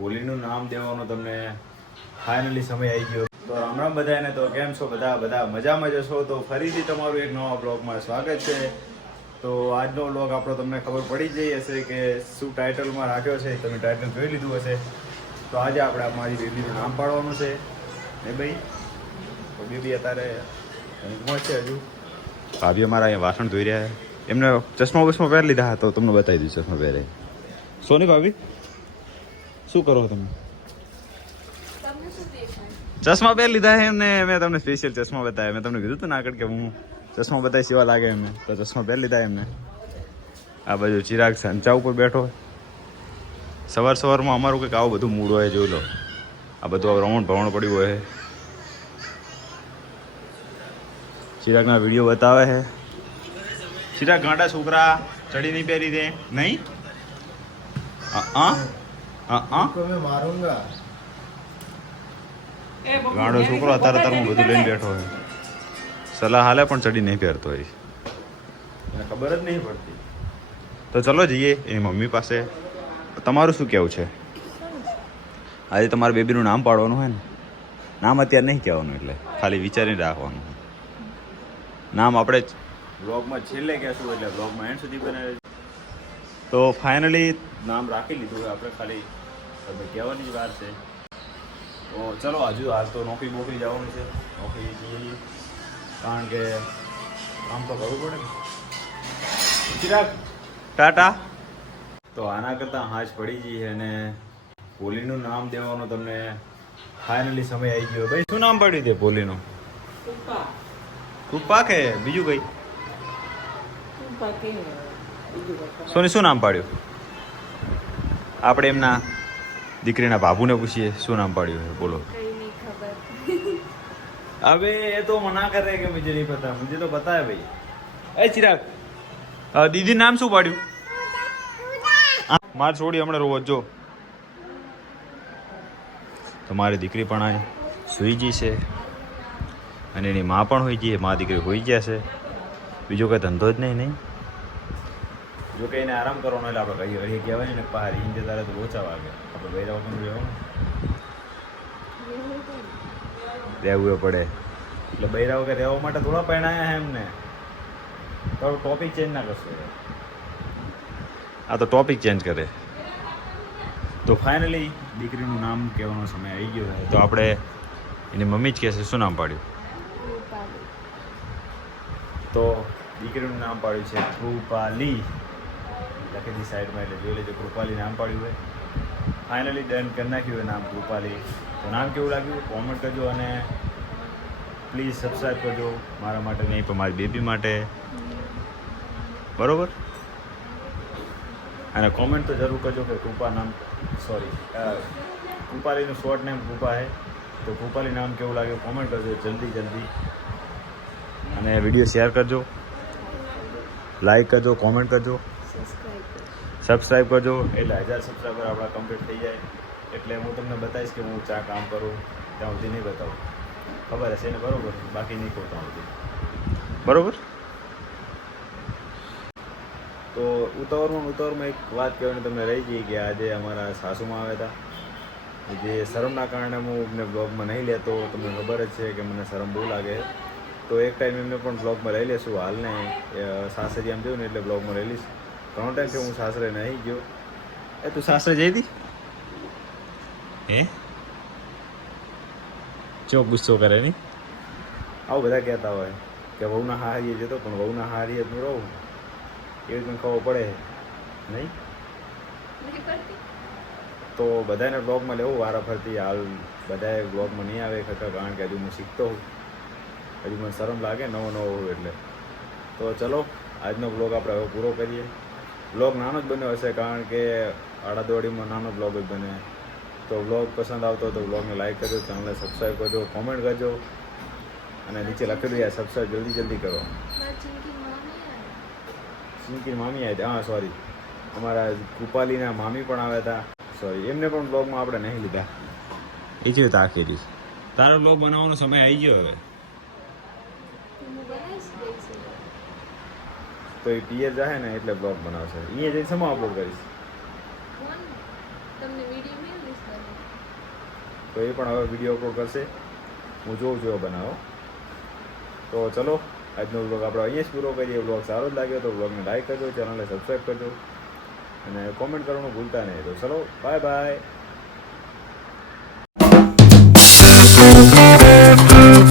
હોલીનું નામ દેવાનો તમને ફાઇનલી સમય આવી ગયો. તો રામ રામ બધાને તો કેમ છો? બધા બધા મજામાં જશો તો ફરીથી તમારું એક નવા બ્લોગમાં સ્વાગત છે. તો આજનો બ્લોગ આપણો તમને ખબર પડી જઈ હશે કે શું ટાઇટલમાં રાખ્યો છે. તમે ટાઇટલ જોઈ લીધું હશે. તો આજે આપણે અમારી બેબીનું નામ પાડવાનું છે. એ ભાઈ? તો બેબી અત્યારે ઊંઘમાં છે હજુ. ભાભી અમારા અહીંયા વાસણ ધોઈ રહ્યા એમને ચશ્મા બસમાં પહેરી લીધા તો તમને બતાવી દઉં ચશ્મા પહેરે. સોની ભાભી? શું કરો તમે ચશ્મા પહેરી લીધા છે એમને મેં તમને સ્પેશિયલ ચશ્મા બતાવ્યા મેં તમને કીધું હતું ને આગળ કે હું ચશ્મા બતાવી સેવા લાગે એમને તો ચશ્મા પહેરી લીધા એમને આ બાજુ ચિરાગ સંચા ઉપર બેઠો સવાર સવારમાં અમારું કંઈક આવું બધું મૂડ હોય જોઈ લો આ બધું રમણ ભવણ પડ્યું હોય ચિરાગના વિડીયો બતાવે છે ચિરાગ ગાંડા છોકરા ચડી નહીં પહેરી દે નહીં હા ગાંડો છોકરો અત્યારે અત્યારમાં બધું લઈને બેઠો હોય. સલાહ હાલે પણ ચડી નહીં પહેરતો હોય ખબર જ નહીં પડતી. તો ચલો જઈએ એની મમ્મી પાસે. તમારું શું કહેવું છે? આજે તમારા બેબીનું નામ પાડવાનું હોય ને? નામ અત્યારે નહીં કહેવાનું એટલે ખાલી વિચારીને રાખવાનું. નામ આપણે બ્લોગમાં છેલ્લે કહેશું એટલે બ્લોગમાં એન્ડ સુધી બનાવે તો ફાઇનલી નામ રાખી લીધું હોય આપણે ખાલી તમે કહેવાની જ વાર છે. તો ચલો હજુ હાલ તો નોકરી બોકરી જવાનું છે. નોકરી જઈએ. કારણ કે કામ તો કરવું પડે. ચિરાગ ટાટા. તો આના કરતાં હાજ પડી જઈએ અને પોલીનું નામ દેવાનો તમને ફાઇનલી સમય આવી ગયો. ભાઈ શું નામ પડ્યું તે પોલીનું કૃપા. કે બીજું કઈ? સોની શું નામ પાડ્યું? આપણે એમના દીકરીના બાબુને પૂછીએ શું નામ પાડ્યું છે? બોલો. હવે એ તો મના કરે કે મુજે નહીં પતા. મુજે તો બતાય ભાઈ. એ ચિરાગ દીદી નામ શું પાડ્યું? માર છોડી હમણાં રોજ જો તમારી દીકરી પણ આ સુઈ ગઈ છે. અને એની મા પણ હોઈ ગઈ મા દીકરી હોઈ ગયા છે. બીજો કંઈ ધંધો જ નહીં નહીં. જો કે એને આરામ કરવાનો એટલે આપણે કહીએ કહેવાય ને પાર ઈંજે તારે તો ઓછા વાગે. આપણે બૈરા પણ રહેવું એ પડે. એટલે બૈરા કે રહેવા માટે થોડા પરણાયા હે એમને. તો ટોપિક ચેન્જ ના કરશો. આ તો ટોપિક ચેન્જ કરે. તો ફાઇનલી દીકરીનું નામ કહેવાનો સમય આવી ગયો છે. તો આપણે એની મમ્મી જ કહેશે શું નામ પાડ્યું? તો દીકરીનું નામ પાડ્યું છે કૃપાલી લખેલી સાઈડમાં એટલે જોઈ લેજો કૃપાલી નામ પાડ્યું હોય. ફાઇનલી ડન કરી નાખ્યું નામ કૃપાલી તો નામ કેવું લાગ્યું? કોમેન્ટ કરજો અને પ્લીઝ સબસ્ક્રાઈબ કરજો મારા માટે નહીં, પણ મારી બેબી માટે. બરોબર? અને કોમેન્ટ તો જરૂર કરજો કે કૃપા નામ સોરી કૃપાલીનું શોર્ટ નેમ કૃપા છે તો કૃપાલી નામ કેવું લાગ્યું? કોમેન્ટ કરજો જલ્દી જલ્દી. અને વીડિયો શેર કરજો. લાઈક કરજો કોમેન્ટ કરજો. સબસ્ક્રાઈબ કરજો. એટલે હજાર સબસ્ક્રાઈબર આપણા કમ્પ્લીટ થઈ જાય. એટલે હું તમને બતાવીશ કે હું ચા કામ કરું ત્યાં સુધી નહીં બતાવું. ખબર હશે ને? બરાબર. બાકી નહીં કહું ત્યાં સુધી બરાબર? તો ઉતાવળમાં ઉતાવળમાં એક વાત કહેવાની તમને રહી ગઈ કે આજે અમારા સાસુમાં આવ્યા હતા. જે શરમના કારણે હું એમને બ્લોગમાં નહીં લેતો તમને ખબર જ છે કે મને શરમ બહુ લાગે તો એક ટાઈમ એમને પણ બ્લોગમાં લઈ લેશું. હાલ નહીં સાસરી આમ જોયું ને એટલે બ્લોગમાં લઈ લઈશ. ત્રણ ટાઈમથી હું સાસરે નહીં ગયો. એ તું સાસરે જઈ હતી? હે? ચો ગુસ્સો કરે નહીં આવું બધા કહેતા હોય કે વહુના હારીએ જતો પણ વહુના હારીએ જ રહું. એવી રીતને ખબર પડે નહીં તો બધાને બ્લોગમાં લેવું વારા ફરતી હાલ બધાએ બ્લોગમાં નહીં આવે ખતર કારણ કે હજુ હું શીખતો હોઉં. હજુ મને શરમ લાગે નવો નવો હોઉં એટલે. તો ચલો આજનો બ્લોગ આપણે હવે પૂરો કરીએ. બ્લોગ નાનો જ બન્યો હશે કારણ કે આડાદોડીમાં નાનો બ્લોગ જ બને. તો બ્લોગ પસંદ આવતો તો બ્લોગને લાઈક કરજો ચેનલને સબસ્ક્રાઈબ કરજો કોમેન્ટ કરજો. અને નીચે લખેલું દઈએ સબસ્ક્રાઈબ જલ્દી જલ્દી કરો. ચિંકી મામી આવી હા સોરી અમારા કૃપાલીના મામી પણ આવ્યા હતા. સોરી એમને પણ બ્લોગમાં આપણે નહીં લીધા. એ જ તાકેલી તારો બ્લોગ બનાવવાનો સમય આવી ગયો હવે. તો એ પિયર જાહે ને એટલે બ્લોગ બનાવશે. અહીંયા જઈને સમા અપલોડ કરીશ? તો એ પણ હવે વીડિયો અપલોડ કરશે. હું જોઉં છું બનાવો. તો ચલો આજનો બ્લોગ આપણે અહીંયા જ પૂરો કરીએ. બ્લોગ સારો જ લાગ્યો તો બ્લોગને લાઈક કરજો ચેનલને સબસ્ક્રાઈબ કરજો. અને કોમેન્ટ કરવાનું ભૂલતા નહીં. તો ચલો બાય બાય